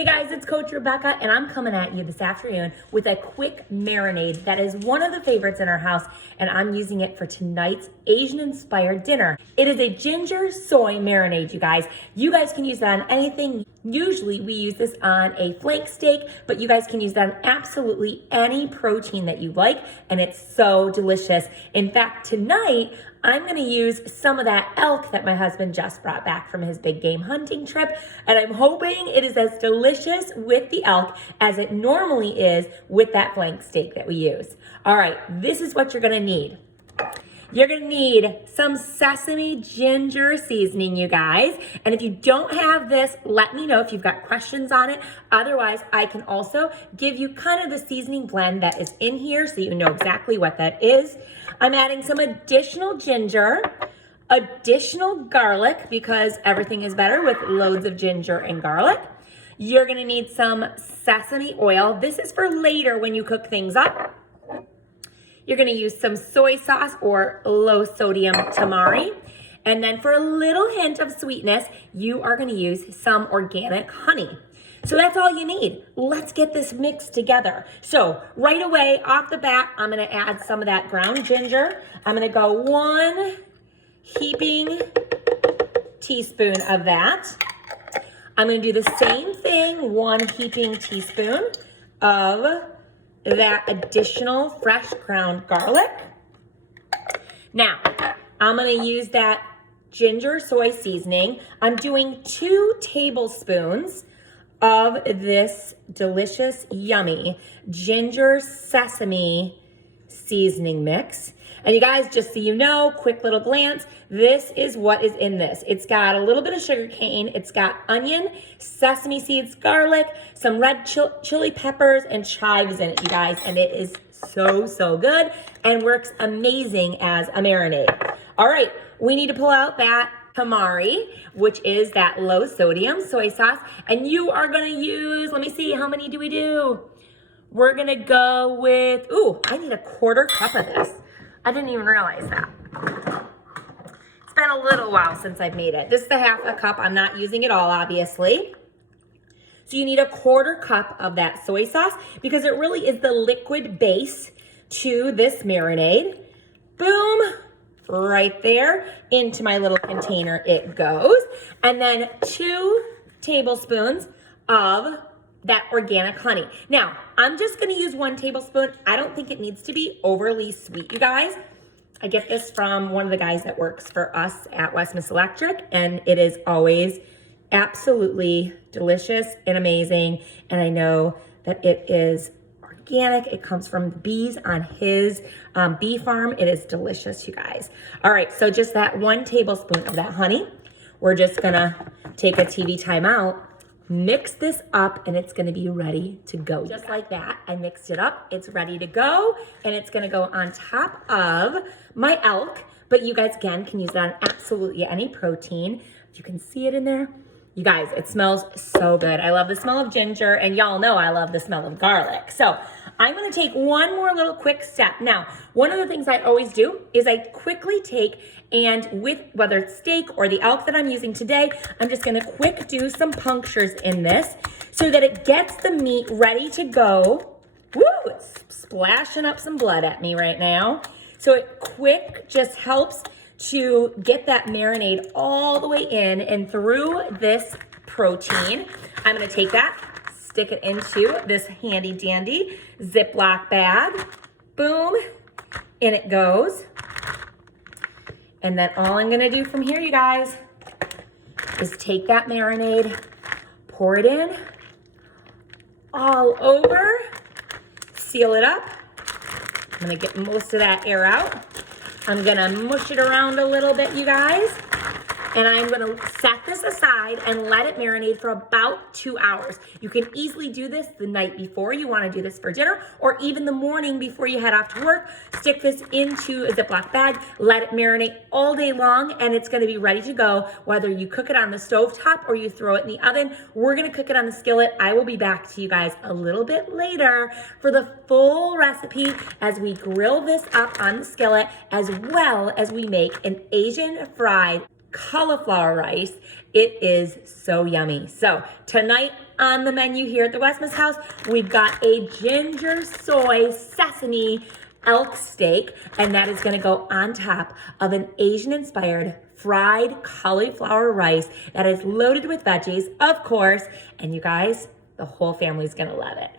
Hey guys, it's Coach Rebecca and I'm coming at you this afternoon with a quick marinade that is one of the favorites in our house, and I'm using it for tonight's Asian-inspired dinner. It is a ginger soy marinade, you guys. You guys can use that on anything. Usually we use this on a flank steak, but you guys can use that on absolutely any protein that you like, and it's so delicious. In fact, tonight, I'm gonna use some of that elk that my husband just brought back from his big game hunting trip, and I'm hoping it is as delicious with the elk as it normally is with that flank steak that we use. All right, this is what you're gonna need. You're gonna need some sesame ginger seasoning, you guys. And if you don't have this, let me know if you've got questions on it. Otherwise, I can also give you kind of the seasoning blend that is in here so you know exactly what that is. I'm adding some additional ginger, additional garlic, because everything is better with loads of ginger and garlic. You're gonna need some sesame oil. This is for later when you cook things up. You're gonna use some soy sauce or low sodium tamari. And then for a little hint of sweetness, you are gonna use some organic honey. So that's all you need. Let's get this mixed together. So right away, off the bat, I'm gonna add some of that ground ginger. I'm gonna go 1 heaping teaspoon of that. I'm gonna do the same thing, 1 heaping teaspoon of that additional fresh ground garlic. Now, I'm gonna use that ginger soy seasoning. I'm doing 2 tablespoons of this delicious, yummy ginger sesame seasoning mix. And you guys, just so you know, quick little glance, this is what is in this. It's got a little bit of sugar cane, it's got onion, sesame seeds, garlic, some red chili peppers, and chives in it, you guys. And it is so, so good and works amazing as a marinade. All right, we need to pull out that tamari, which is that low sodium soy sauce. And you are gonna use, let me see, how many do we do? We're gonna go with, I need a 1/4 cup of this. I didn't even realize that. It's been a little while since I've made it. This is the 1/2 cup. I'm not using it all, obviously. So you need a 1/4 cup of that soy sauce because it really is the liquid base to this marinade. Boom, right there into my little container it goes. And then 2 tablespoons of that organic honey. Now, I'm just gonna use 1 tablespoon. I don't think it needs to be overly sweet, you guys. I get this from one of the guys that works for us at Westminster Electric, and it is always absolutely delicious and amazing. And I know that it is organic. It comes from the bees on his bee farm. It is delicious, you guys. All right, so just that 1 tablespoon of that honey. We're just gonna take a TV timeout, mix this up, and it's gonna be ready to go. Just like that, I mixed it up. It's ready to go, and it's gonna go on top of my elk, but you guys, again, can use it on absolutely any protein. You can see it in there. You guys, it smells so good. I love the smell of ginger, and y'all know I love the smell of garlic. So I'm gonna take one more little quick step. Now, one of the things I always do is I quickly take and with whether it's steak or the elk that I'm using today, I'm just gonna quick do some punctures in this so that it gets the meat ready to go. Woo, it's splashing up some blood at me right now. So it quick just helps to get that marinade all the way in and through this protein. I'm gonna take that, stick it into this handy dandy Ziploc bag. Boom, in it goes. And then all I'm gonna do from here, you guys, is take that marinade, pour it in all over, seal it up. I'm gonna get most of that air out. I'm gonna mush it around a little bit, you guys. And I'm gonna set this aside and let it marinate for about 2 hours. You can easily do this the night before you wanna do this for dinner, or even the morning before you head off to work. Stick this into a Ziploc bag, let it marinate all day long, and it's gonna be ready to go, whether you cook it on the stovetop or you throw it in the oven. We're gonna cook it on the skillet. I will be back to you guys a little bit later for the full recipe as we grill this up on the skillet, as well as we make an Asian fried cauliflower rice. It is so yummy. So tonight on the menu here at the Westman's house, we've got a ginger soy sesame elk steak, and that is gonna go on top of an Asian-inspired fried cauliflower rice that is loaded with veggies, of course, and you guys, the whole family's gonna love it.